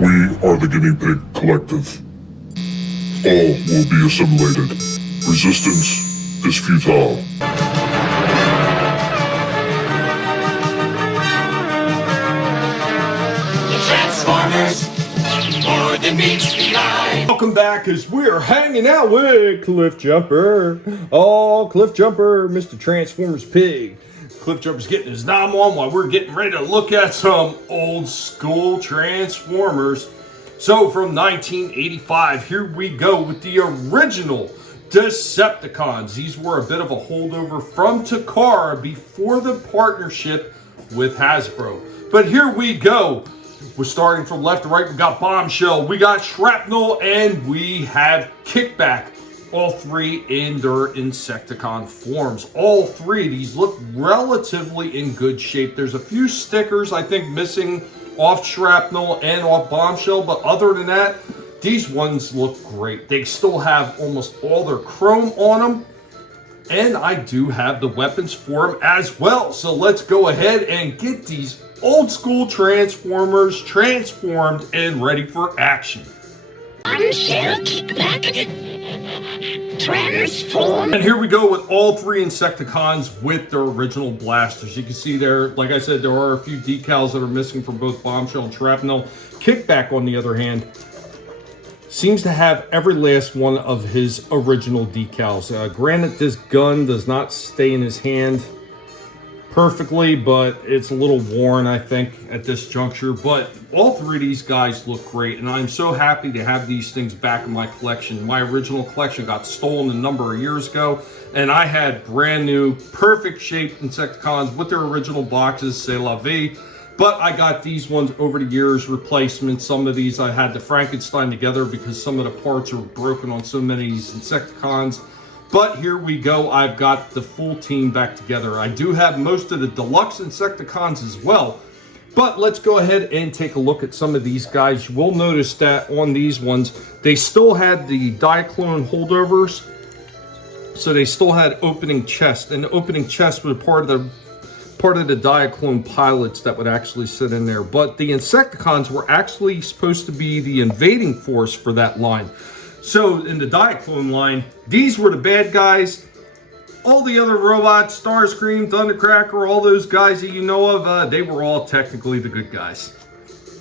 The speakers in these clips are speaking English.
We are the Guinea Pig Collective. All will be assimilated. Resistance is futile. The Transformers, more than meets the eye. Welcome back as we're hanging out with Cliff Jumper. Oh, Cliff Jumper, Mr. Transformers Pig. Cliff Jumper's getting his nom on while we're getting ready to look at some old school Transformers. So from 1985, here we go with the original Decepticons. These were a bit of a holdover from Takara before the partnership with Hasbro. But here we go. We're starting from left to right. We got Bombshell, we got Shrapnel, and we have Kickback. All three in their Insecticon forms. All three of these look relatively in good shape. There's a few stickers, I think, missing off Shrapnel and off Bombshell, but other than that, these ones look great. They still have almost all their chrome on them, and I do have the weapons for them as well. So let's go ahead and get these old school Transformers transformed and ready for action. Bombshell Kickback. Transform. And here we go with all three Insecticons with their original blasters. You can see there, like I said, there are a few decals that are missing from both Bombshell and Shrapnel. Kickback, on the other hand, seems to have every last one of his original decals. Granted, this gun does not stay in his hand perfectly, but it's a little worn, I think, at this juncture. But all three of these guys look great, and I'm so happy to have these things back in my collection. My original collection got stolen a number of years ago, and I had brand new, perfect shaped Insecticons with their original boxes, c'est la vie. But I got these ones over the years, replacements. Some of these I had to Frankenstein together because some of the parts are broken on so many of these Insecticons. But here we go, I've got the full team back together. I do have most of the deluxe Insecticons as well. But let's go ahead and take a look at some of these guys. You will notice that on these ones, they still had the Diaclone holdovers. So they still had opening chest. And the opening chest was part of the Diaclone pilots that would actually sit in there. But the Insecticons were actually supposed to be the invading force for that line. So in the Diaclone line, these were the bad guys. All the other robots, Starscream, Thundercracker, all those guys that you know of, they were all technically the good guys.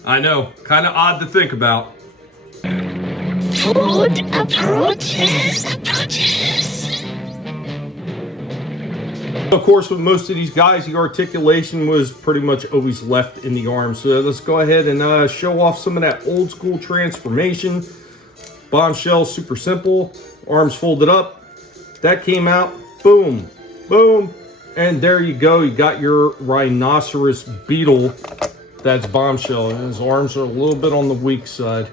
I know, kind of odd to think about. Food approaches. Of course, with most of these guys, the articulation was pretty much always left in the arm. So let's go ahead and show off some of that old school transformation. Bombshell, super simple, arms folded up. That came out, boom, boom, and there you go. You got your rhinoceros beetle. That's Bombshell, and his arms are a little bit on the weak side,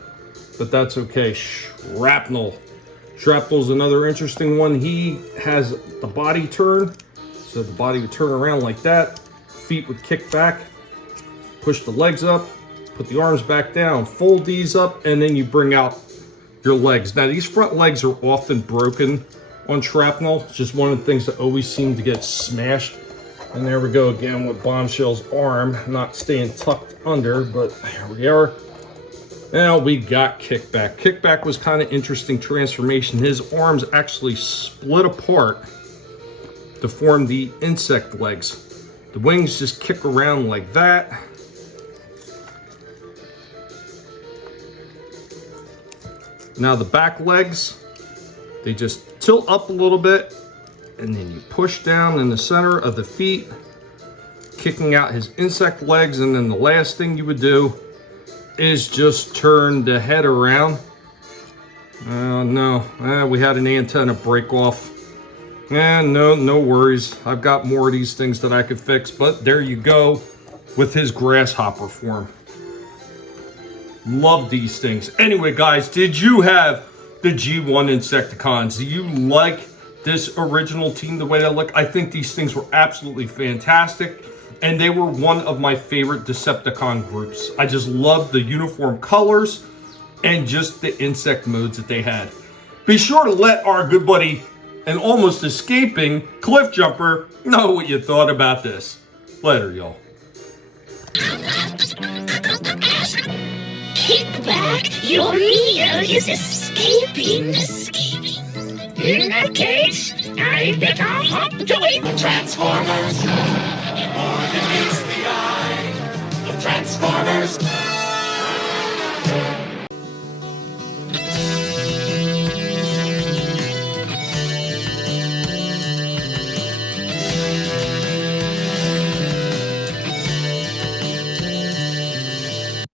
but that's okay. Shrapnel. Shrapnel's another interesting one. He has the body turn, so the body would turn around like that. Feet would kick back, push the legs up, put the arms back down, fold these up, and then you bring out your legs. Now, these front legs are often broken on Shrapnel. It's just one of the things that always seem to get smashed. And there we go again with Bombshell's arm not staying tucked under, but there we are. Now we got Kickback. Kickback was kind of interesting transformation. His arms actually split apart to form the insect legs. The wings just kick around like that. Now the back legs, they just tilt up a little bit, and then you push down in the center of the feet, kicking out his insect legs, and then the last thing you would do is just turn the head around. No, we had an antenna break off. No worries. I've got more of these things that I could fix, but there you go with his grasshopper form. Love these things. Anyway, guys, did you have the G1 Insecticons? Do you like this original team, the way they look? I think these things were absolutely fantastic, and they were one of my favorite Decepticon groups. I just loved the uniform colors and just the insect modes that they had. Be sure to let our good buddy and almost escaping Cliff Jumper know what you thought about this. Later, y'all. Kickback, your meter is escaping. In that case, I better hop to it. Transformers, more than meets the eye. The Transformers.